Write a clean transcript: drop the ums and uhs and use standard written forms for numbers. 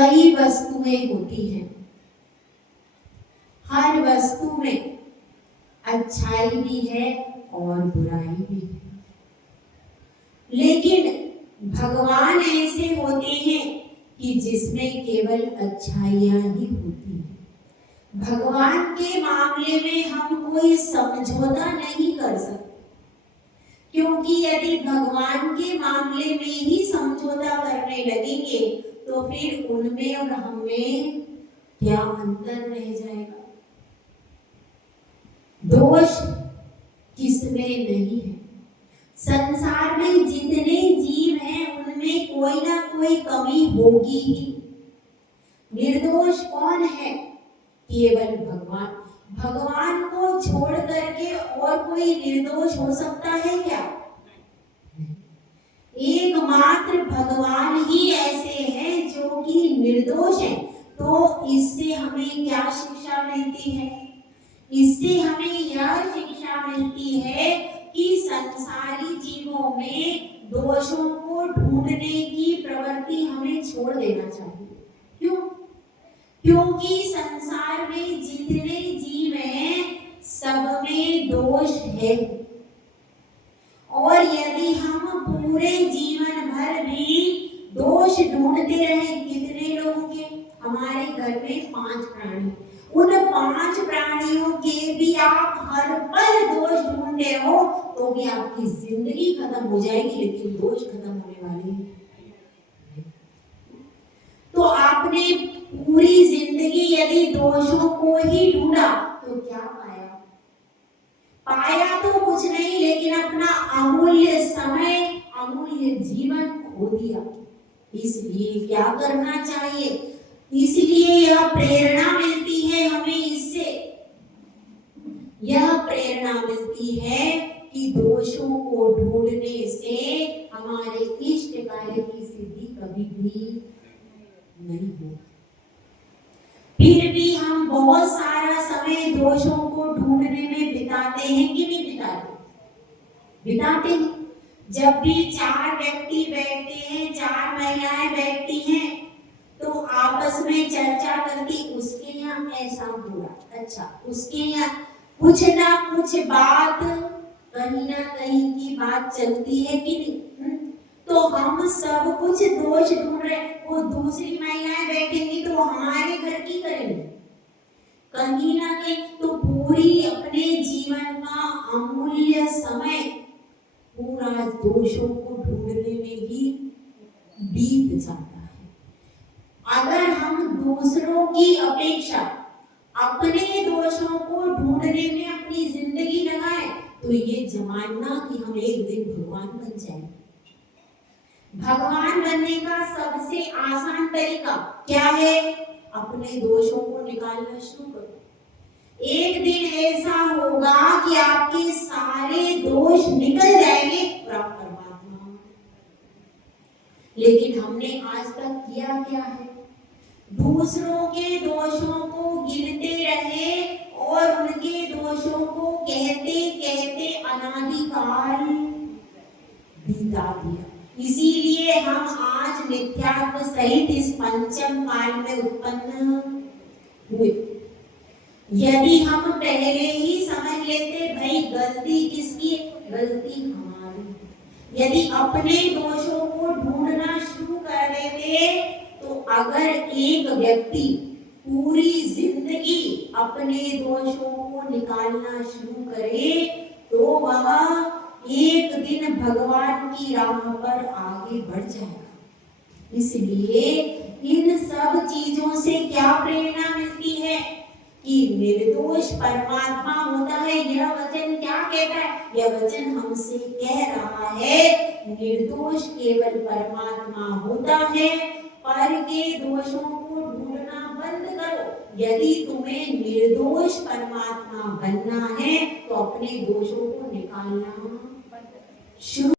कई वस्तुएं होती हैं, हर वस्तु में अच्छाई भी है और बुराई भी है, लेकिन भगवान ऐसे होते हैं कि जिसमें केवल अच्छाइयां ही होती हैं। भगवान के मामले में हम कोई समझौता नहीं कर सकते, क्योंकि यदि भगवान के मामले में ही समझौता करने लगेंगे तो फिर उनमें और हमें क्या अंतर रह जाएगा। दोष किसमें नहीं है। संसार में जितने जीव हैं उनमें कोई ना कोई कमी होगी ही। निर्दोष कौन है? केवल भगवान। भगवान को छोड़ करके और कोई निर्दोष हो सकता है क्या? एकमात्र भगवान ही ऐसे हैं जो कि निर्दोष हैं। तो इससे हमें क्या शिक्षा मिलती है? इससे हमें यह शिक्षा मिलती है कि संसारी जीवों में दोषों को ढूंढने की प्रवृत्ति हमें छोड़ देना चाहिए। क्यों? क्योंकि संसार में जितने जीव हैं सब में दोष है, और यदि हम पूरे जीवन भर भी दोष ढूंढते रहे, कितने लोगों के? हमारे घर में 5 प्राणी, उन 5 प्राणियों के भी आप हर पल दोष ढूंढते हो तो भी आपकी जिंदगी खत्म हो जाएगी, लेकिन दोष खत्म होने वाले हैं। तो आपने पूरी जिंदगी यदि दोषों को ही ढूंढा तो क्या पाया? पाया तो कुछ नहीं, लेकिन अपना अमूल्य समय, अमूल्य जीवन खो दिया। इसलिए क्या करना चाहिए? इसलिए यह प्रेरणा मिलती है हमें, इससे यह प्रेरणा मिलती है कि दोषों को ढूंढने से हमारे इष्ट कार्य की सिद्धि कभी भी नहीं हो। फिर भी हम बहुत सारा समय दोषों को ढूंढने में बिताते हैं कि नहीं बिताते? बिताते हैं। जब भी 4 व्यक्ति बैठते हैं, 4 महिलाएं बैठती हैं, तो आपस में चर्चा करती, उसके यहाँ ऐसा हुआ, अच्छा उसके यहाँ कुछ ना कुछ बात, कहीं ना कहीं की बात चलती है कि नहीं? तो हम सब कुछ दोष ढूंढ रहे, वो दूसरी महिलाएं बैठेंगी तो हमारे घर की करेंगे कहीं ना कहीं। तो पूरी अपने जीवन का अमूल्य समय पूरा दोषों को ढूंढने में ही बीत जाता है। अगर हम दूसरों की अपेक्षा अपने दोषों को ढूंढने में अपनी जिंदगी लगाएं तो ये जमाना कि हम एक दिन भगवान बन जाएंगे। भगवान बनने का सबसे आसान तरीका क्या है? अपने दोषों को निकालना शुरू करो। एक दिन ऐसा होगा कि आपके सारे दोष निकल जाएंगे और आप परमात्मा। लेकिन हमने आज तक किया क्या है? दूसरों के दोषों को गिनते रहे और उनके दोषों को कहते कहते अनादिकाल बीता दिया। इसीलिए हम आज मिथ्यात्व सहित इस पंचम काल में उत्पन्न हुए। यदि हम पहले ही समझ लेते भाई गलती किसकी? गलती हमारी। यदि अपने दोषों को ढूंढना शुरू कर देते तो अगर एक व्यक्ति पूरी जिंदगी अपने दोषों को निकालना शुरू करे तो वह एक दिन भगवान की राह पर आगे बढ़ जाएगा। इसलिए इन सब चीजों से क्या प्रेरणा मिलती है कि निर्दोष परमात्मा होता है। यह वचन क्या कहता है? यह वचन हमसे कह रहा है निर्दोष केवल परमात्मा होता है। पर के दोषों को ढूंढना बंद करो। यदि तुम्हें निर्दोष परमात्मा बनना है तो अपने दोषों को निकालना शुरू